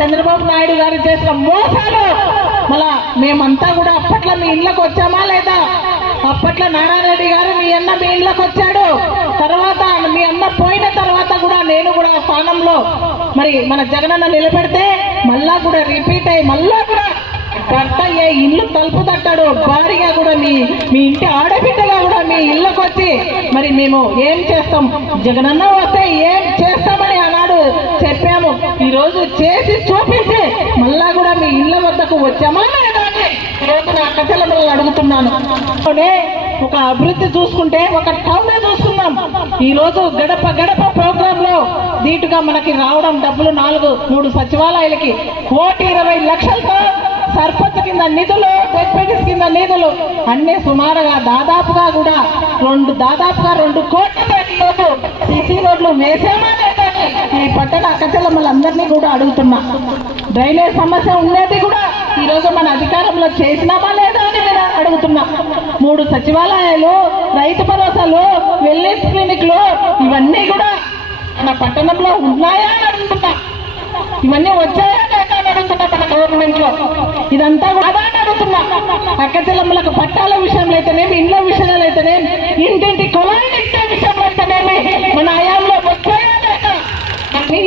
చంద్రబాబు నాయుడు గారు చేసిన మోసాలు మళ్ళా మేమంతా కూడా అప్పట్లో మీ ఇళ్ళకి వచ్చామా లేదా? అప్పట్లో నారాయణరెడ్డి గారు మీ అన్న మీ ఇళ్ళకి వచ్చాడు. తర్వాత మీ అన్న పోయిన తర్వాత కూడా నేను కూడా స్థానంలో మరి మన జగనన్న నిలబెడితే మళ్ళా కూడా రిపీట్ అయ్యి మళ్ళా కూడా భర్త ఏ ఇల్లు తలుపు తట్టాడు, భారీగా కూడా మీ ఇంటి ఆడబిడ్డగా కూడా మీ ఇళ్ళకి వచ్చి మరి మేము ఏం చేస్తాం, జగనన్న వస్తే ఏం చేస్తామని ఆనాడు చెప్పాము. ఈరోజు చేసి చూపించి మళ్ళా కూడా మీ ఇళ్ళ వద్దకు వచ్చామా లేదా అని ఈరోజు నా అక్కచెల్లెమ్మలను అడుగుతున్నాను. ఒక అభివృద్ధి చూసుకుంటే ఒక టౌన్ చూస్తున్నాం. ఈరోజు గడప గడప ప్రోగ్రామ్ లో దీటుగా మనకి రావడం డబ్బులు 3 సచివాలయాలకి 1,20,00,000తో సర్పంచ్ కింద నిధులు, డెప్యూటీస్ కింద నిధులు అన్ని సుమారుగా దాదాపుగా 2 కోట్ల ఈరోజు సిసి రోడ్లు వేసామా లేదా ఈ పట్టణ అక్కచెల్లమ్మలందరినీ కూడా అడుగుతున్నా. డ్రైనేజ్ సమస్య ఉండేది కూడా ఈరోజు మన అధికారంలో చేసినామా లేదా అని నేను అడుగుతున్నా. 3 సచివాలయాలు, రైతు భరోసాలు, వెల్నెస్ క్లినిక్లు ఇవన్నీ కూడా మన పట్టణంలో ఉన్నాయా అని అడుగుతున్నా. ఇవన్నీ వచ్చాయా లేదా అని అడుగుతున్నా మన గవర్నమెంట్ లో. ఇదంతా కూడా అడుగుతున్నా. అక్కచెల్లమ్మలకు పట్టాల విషయంలో అయితేనేమి, ఇండ్ల విషయాలు అయితేనేమి, ఇంటింటి కులాలు ఇచ్చే విషయంలో అయితేనేమి మన హయాంలో వచ్చాయా లేదా?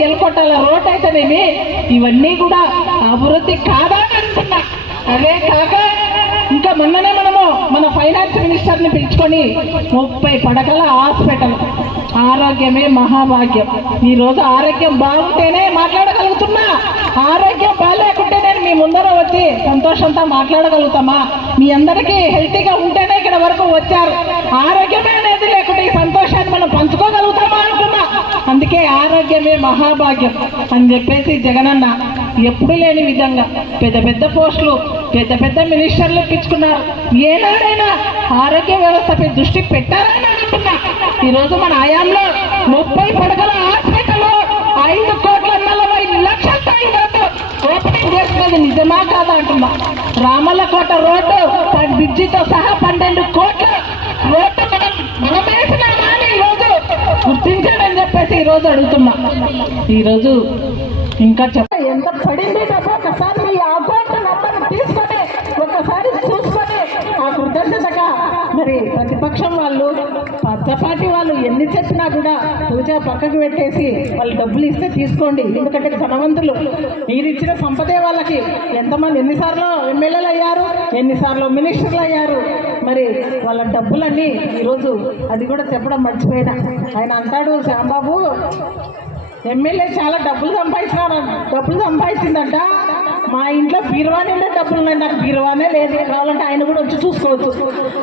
ఎల్కొట్టాల రోడ్ అయితేనేమి ఇవన్నీ కూడా అభివృద్ధి కాదా అని అడుగుతున్నా. అదే కాక ఇంకా మొన్ననే మనము మన ఫైనాన్స్ మినిస్టర్ ని పిలుచుకొని 30 పడకల హాస్పిటల్, ఆరోగ్యమే మహాభాగ్యం. ఈ రోజు ఆరోగ్యం బాగుంటేనే మాట్లాడగలుగుతున్నా. ఆరోగ్యం బాగాలేకుంటే నేను మీ ముందర వచ్చి సంతోషంతో మాట్లాడగలుగుతామా? మీ అందరికీ హెల్తీగా ఉంటేనే ఇక్కడ వరకు వచ్చారు. ఆరోగ్యమే అనేది లేకుంటే ఈ సంతోషాన్ని మనం పంచుకోగలుగుతామా అంటున్నా. అందుకే ఆరోగ్యమే మహాభాగ్యం అని చెప్పేసి జగనన్న ఎప్పుడు లేని విధంగా పెద్ద పెద్ద పోస్టులు, పెద్ద పెద్ద మినిస్టర్లు ఇప్పించుకున్నారు. ఏనాడైనా ఆరోగ్య వ్యవస్థపై దృష్టి పెట్టారని అంటున్నా. ఈరోజు మన హయాంలో 30 పడకల హాస్పిటల్ 5,40,00,000తో ఈరోజు ఓపెనింగ్ చేస్తున్నది నిజమా కాదా అంటున్నా. రామల్లకోట రోడ్డు బ్రిడ్జితో సహా 12 కోట్ల రోడ్డు మనం వేసినామా అని ఈరోజు గుర్తించాడని చెప్పేసి ఈరోజు అడుగుతున్నా. ఈరోజు ఇంకా ఎంత పడింది డబ్బు ఒకసారి మీ అకౌంట్ నంబర్ తీసుకొని ఒకసారి చూసుకొని ఆ కృతజ్ఞతగా మరి ప్రతిపక్షం వాళ్ళు, పచ్చపాటి వాళ్ళు ఎన్ని చెప్పినా కూడా పూజా పక్కకు పెట్టేసి వాళ్ళు డబ్బులు ఇస్తే తీసుకోండి. ఎందుకంటే ధనవంతులు. మీరు ఇచ్చిన సంపదే వాళ్ళకి ఎంతమంది ఎన్నిసార్లు ఎమ్మెల్యేలు అయ్యారు, ఎన్నిసార్లు మినిస్టర్లు అయ్యారు. మరి వాళ్ళ డబ్బులన్నీ ఈరోజు అది కూడా చెప్పడం మర్చిపోయినా. ఆయన అంటాడు శ్యాంబాబు ఎమ్మెల్యే చాలా డబ్బులు సంపాదించిందంట. మా ఇంట్లో బీరువా నిండా డబ్బులు ఉన్నాయి, నాకు బీరువానే లేదు. కావాలంటే ఆయన కూడా వచ్చి చూసుకోవచ్చు.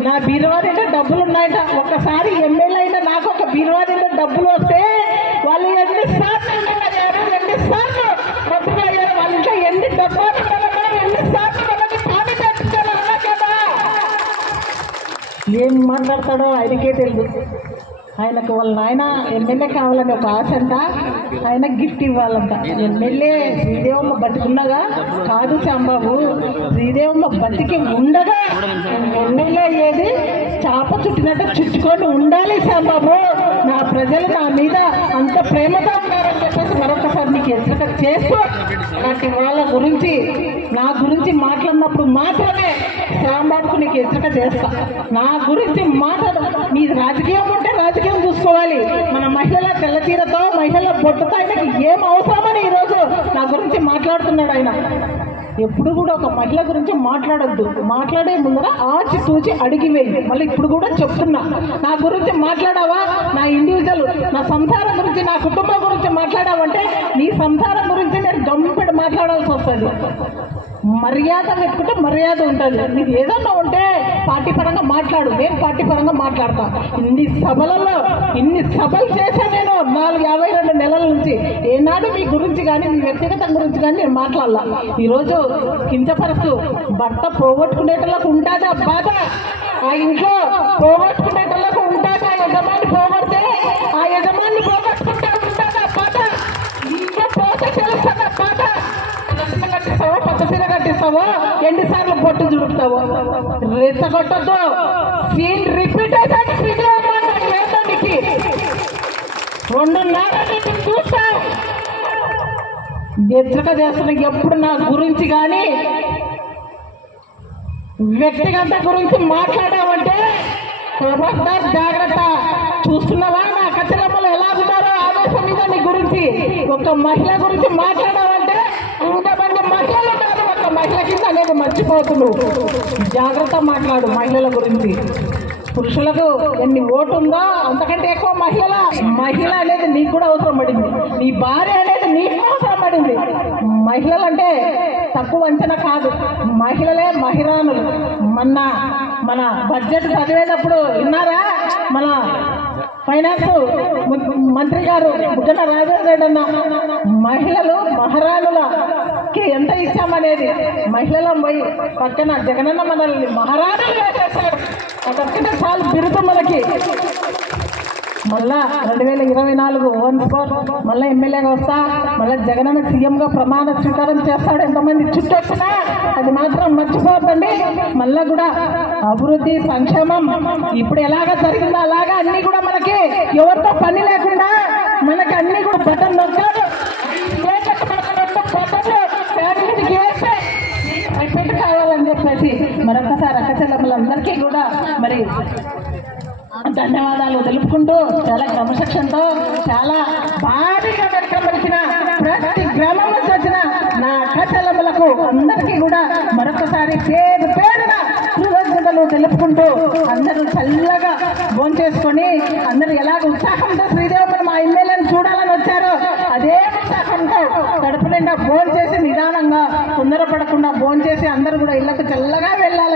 నా బీరువా నిండా డబ్బులు ఉన్నాయంట. ఒక్కసారి ఎమ్మెల్యే అయినా నాకు ఒక బీరువా నిండా డబ్బులు వస్తే వాళ్ళు ఎన్నిసార్లు డబ్బులు అయ్యారు, వాళ్ళ ఇంట్లో ఎన్ని డబ్బులు ఎన్నిసార్లు పాటి పెట్టారు కదా. ఏం మాట్లాడతాడో ఆయనకే తెలియదు. ఆయనకు వాళ్ళ నాయన ఎమ్మెల్యే కావాలని ఒక ఆశ అంట. ఆయన గిఫ్ట్ ఇవ్వాలంట. ఎమ్మెల్యే శ్రీదేవమ్మ బతికున్నగా కాదు శ్యాంబాబు, శ్రీదేవమ్మ బతికి ఉండగా ఎమ్మెల్యే అయ్యేది చాప చుట్టినట్టు చుట్టుకొని ఉండాలి శ్యాంబాబు. నా ప్రజలు నా మీద అంత ప్రేమతో ఉన్నారని చెప్పేసి మరొకసారి నీకు హెచ్చరిక చేస్తూ అలాంటి వాళ్ళ గురించి నా గురించి మాట్లాడినప్పుడు మాత్రమే శ్యాంబాబుకు నీకు హెచ్చరిక చేస్తా. నా గురించి మాట్లాడు. మీ రాజకీయం ఉంటే రాజకీయం చూసుకోవాలి. మన మహిళల తెల్లచీరతో, మహిళల బొట్టుతో ఆయనకి ఏం అవసరమని ఈరోజు నా గురించి మాట్లాడుతున్నాడు. ఆయన ఎప్పుడు కూడా ఒక మహిళ గురించి మాట్లాడొద్దు. మాట్లాడే ముందర ఆచి తూచి అడిగివేయి. మళ్ళీ ఇప్పుడు కూడా చెప్తున్నా, నా గురించి మాట్లాడావా, నా ఇండివిజువల్ నా సంసారం గురించి, నా కుటుంబం గురించి మాట్లాడావంటే నీ సంసారం గురించి నేను గమ్మిపెట్టి మాట్లాడాల్సి వస్తుంది. మర్యాద పెట్టుకుంటే మర్యాద ఉంటుంది. నీకు ఏదన్నా ఉంటే పార్టీ పరంగా మాట్లాడు. నేను పార్టీ పరంగా మాట్లాడతా. ఇన్ని సభలు చేశా నేను 52 నెలల నుంచి. ఏనాడు మీ గురించి కానీ మీ వ్యక్తిగతం గురించి కానీ నేను మాట్లాడాల. ఈరోజు కించపరుస్తూ భర్త పోగొట్టుకునేటలకు ఉంటుందా బాధ, ఆ ఇంట్లో పోగొట్టుకునేటలకు ఉంటుంది చూపిస్తావో ఎన్నిసార్లు పొట్టు చూపుతావో రెచ్చగొట్టద్దు. సీన్ రిపీట్ అయితే శ్రీదేవికి 2.5 చూస్తా ఎచ్చక చేస్తున్న. ఎప్పుడు నా గురించి కానీ వ్యక్తిగత గురించి మాట్లాడామంటే ఖబర్దార్ జాగ్రత్త. చూస్తున్నావా నా కచ్చలమ్మలు ఎలాగున్నారో ఆవేశం మీద నీ గురించి. ఒక మహిళ గురించి మాట్లాడామంటే 100 మంది మహిళలు కాదు, ఒక మహిళ కింద అనేది మర్చిపోతున్నావు. జాగ్రత్త మాట్లాడు మహిళల గురించి. పురుషులకు ఎన్ని ఓటు ఉందో అంతకంటే ఎక్కువ మహిళ అనేది నీకు కూడా అవసరం పడింది. నీ భార్య అనేది నీకు అవసరం పడింది. మహిళలు అంటే తక్కువ అంచనా కాదు, మహిళలే మహిళానులు. మన బడ్జెట్ చదివేటప్పుడు విన్నారా, మన ఫైనాన్స్ మంత్రి గారు బుగ్గన రాజేంద్ర అన్న మహిళలు మహారాణులకి ఎంత ఇచ్చామనేది. మహిళలం పోయి పక్కన జగనన్న మనల్ని మహారాణులుగా చేశాడు. అదొక్కటే చాలు బిరుదు మనకి. మళ్ళా 2024 మళ్ళీ ఎమ్మెల్యేగా వస్తా, మళ్ళీ జగనన్న సీఎంగా ప్రమాణ స్వీకారం చేస్తాడు. ఎంతమంది చుట్టూ వచ్చినా అది మాత్రం మర్చిపోద్దండి. మళ్ళా కూడా అభివృద్ధి సంక్షేమం ఇప్పుడు ఎలాగా జరిగిందో అలాగా అన్ని కూడా మనకి ఎవరితో పని లేకుండా మనకి అన్ని కూడా బటన్ నొక్కాలి. రిపీట్ కావాలని చెప్పేసి మరొకసారి అక్క చెల్లెమ్మలందరికీ కూడా మరి ధన్యవాదాలు తెలుపుకుంటూ చాలా క్రమశిక్షణతో చాలా భారీగా వెనుకబడిచిన ప్రతి గ్రామం నుంచి వచ్చిన నా అక్క చెల్లెమ్మలకు అందరికీ కూడా మరొకసారి పేరున కృతజ్ఞతలు తెలుపుకుంటూ అందరూ చల్లగా భోంచేసుకొని అందరూ ఎలాగ ఉత్సాహంతో శ్రీదేవమ్మని మా ఎమ్మెల్యేని చూడాలని వచ్చారో అదే ఉత్సాహంతో కడుపు నిండా భోంచేసి నిదానంగా తొందరపడకుండా భోంచేసి అందరూ కూడా ఇళ్లకు చల్లగా వెళ్ళాలని